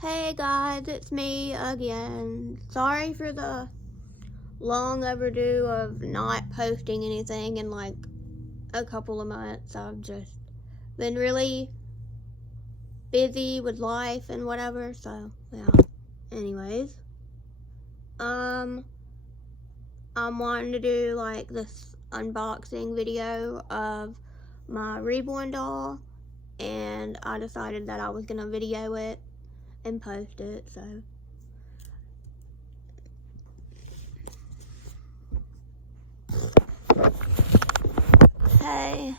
Hey guys, it's me again. Sorry for the long overdue of not posting anything in like a couple of months. I've just been really busy with life and whatever, so yeah. Anyways, I'm wanting to do like this unboxing video of my Reborn doll, and I decided that I was gonna video it and post it, so okay,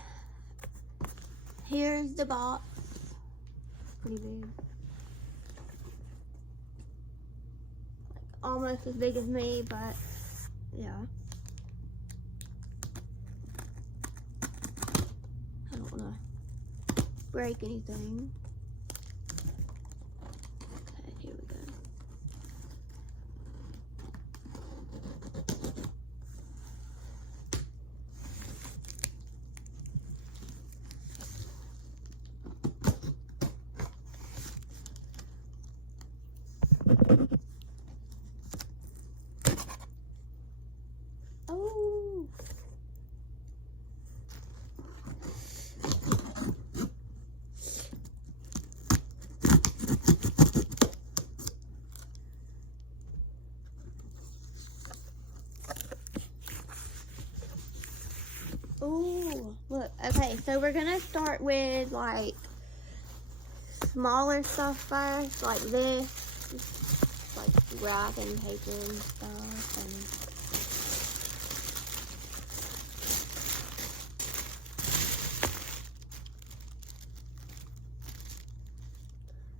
here's the box. Pretty big, like almost as big as me, but yeah, I don't want to break anything. Okay, here we go. Oh, ooh, look. Okay, so we're gonna start with like smaller stuff first, like this, like wrapping paper and stuff, and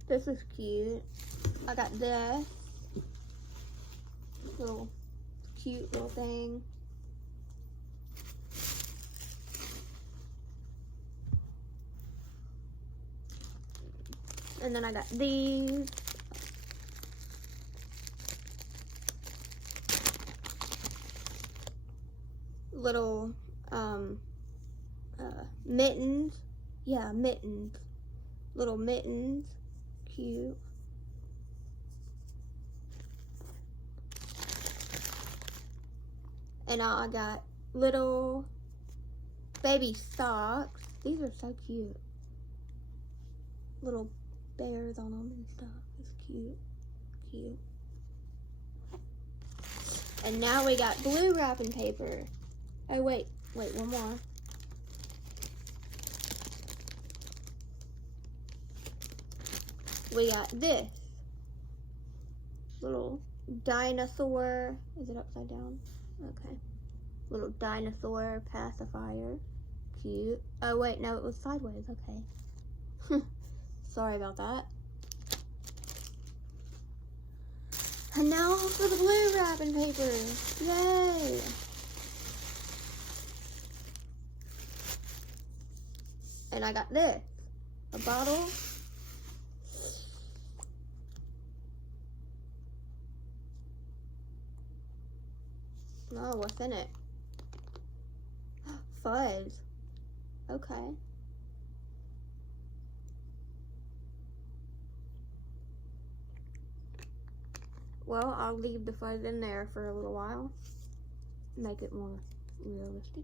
this is cute. I got this little cute little thing. And then I got these. Little mittens. Yeah, mittens. Little mittens. Cute. And I got little baby socks. These are so cute. Little bears on them and stuff. It's cute. Cute. And now we got blue wrapping paper. Oh, wait, one more. We got this little dinosaur. Is it upside down? Okay. Little dinosaur pacifier. Cute. Oh, wait, no, it was sideways. Okay. Sorry about that. And now for the blue wrapping paper. Yay! And I got this. A bottle. Oh, what's in it? Fuzz. Okay. Well, I'll leave the fuzz in there for a little while. Make it more realistic.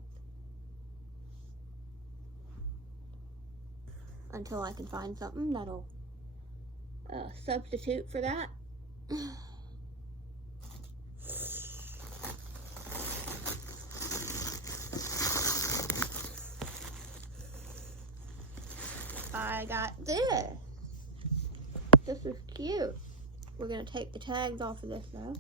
Until I can find something that'll substitute for that. I got this. This is cute. We're gonna take the tags off of this though.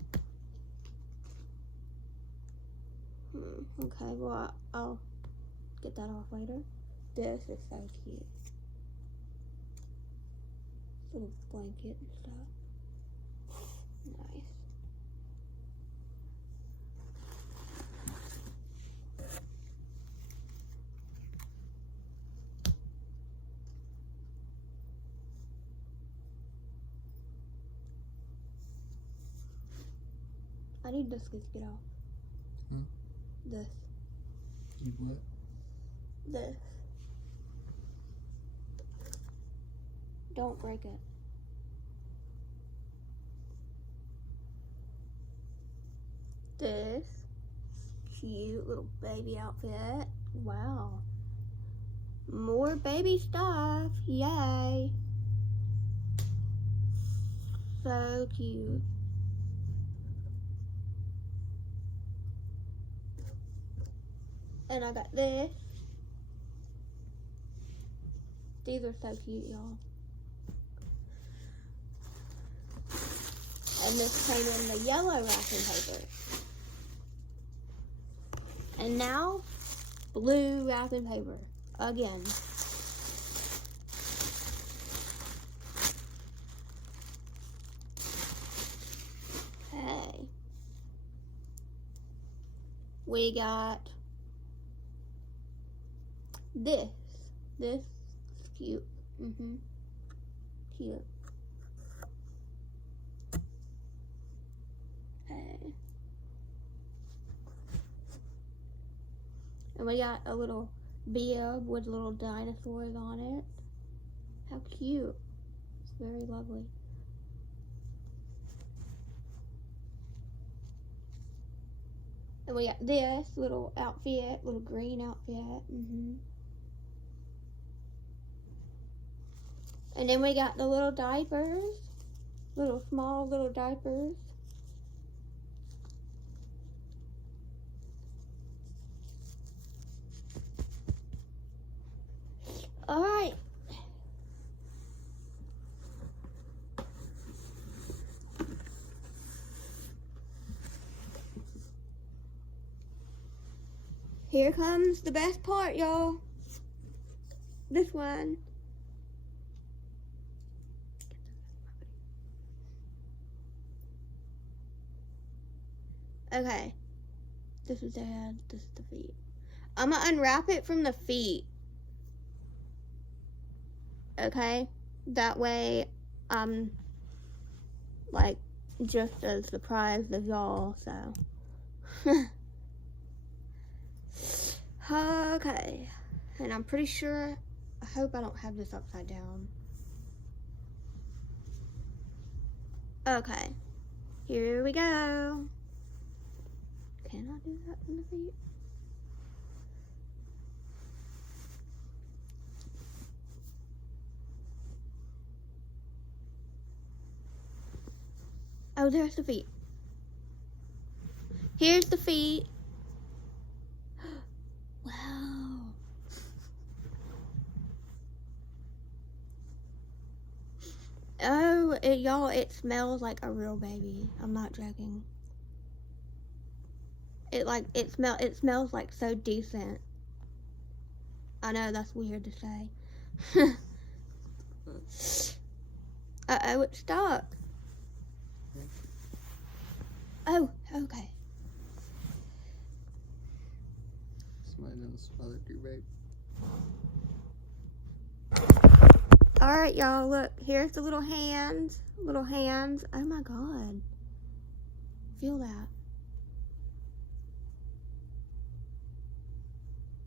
Okay, well, I'll get that off later. This is so cute. Little blanket and stuff. Nice. I need this to get off. Huh? This. You what? This. Don't break it. this cute little baby outfit. Wow. More baby stuff. Yay. So cute. And I got this. These are so cute, y'all. And this came in the yellow wrapping paper. And now, blue wrapping paper. Again. Okay. We got this. This is cute. Cute. Okay. And we got a little bib with little dinosaurs on it. How cute. It's very lovely. And we got this little outfit, little green outfit. And then we got the little diapers, little small little diapers. All right. Here comes the best part, y'all. This one. Okay. This is the head, this is the feet. I'm gonna unwrap it from the feet. Okay? That way, I'm like just as surprised as y'all, so. Okay. And I'm pretty sure, I hope I don't have this upside down. Okay. Here we go. Can I do that from the feet? Oh, there's the feet. Here's the feet. Wow. Oh, y'all, it smells like a real baby. I'm not joking. It smells like so decent. I know that's weird to say. Uh-oh, it's stuck. Oh, okay. Somebody done smothered you, babe. Alright, y'all, look. Here's the little hands. Little hands. Oh, my God. Feel that.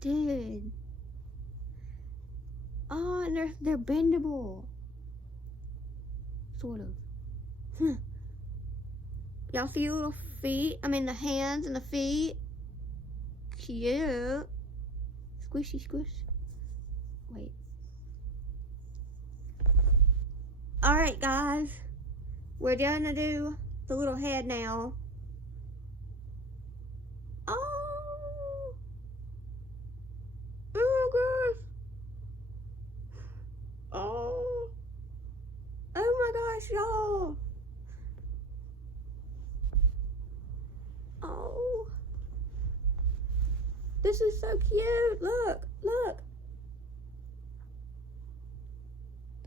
Dude. Oh, and they're bendable. Sort of. Y'all see the little feet? I mean, the hands and the feet. Cute. Squishy squish. Wait. Alright, guys. We're gonna do the little head now. Oh! Oh, gosh. Oh. Oh, my gosh, y'all. Oh. This is so cute. Look, look.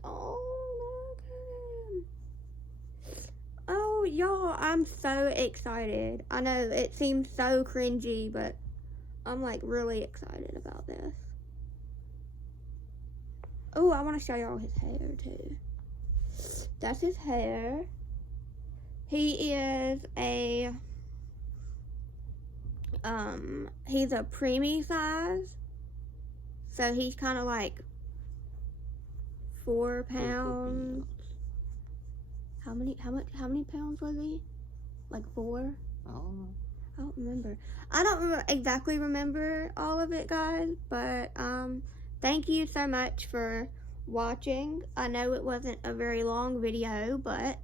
Oh, look at him. Oh, y'all, I'm so excited. I know it seems so cringy, but I'm like really excited about this. Oh, I want to show y'all his hair too. That's his hair. He is he's a preemie size. So he's kind of like 4 pounds. How many pounds was he? Like 4? I don't know. I don't remember. I don't exactly remember all of it, guys, but thank you so much for watching. I know it wasn't a very long video, but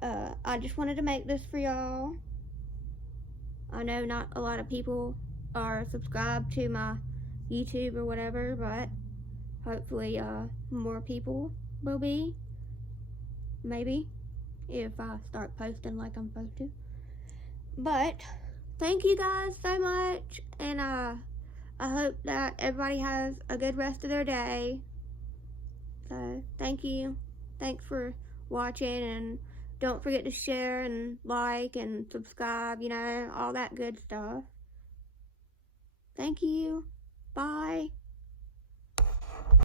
I just wanted to make this for y'all. I know not a lot of people are subscribed to my YouTube or whatever, but hopefully more people will be. Maybe if I start posting like I'm supposed to. But thank you guys so much, and I hope that everybody has a good rest of their day. So thank you. Thanks for watching, and don't forget to share and like and subscribe, you know, all that good stuff. Thank you. Bye.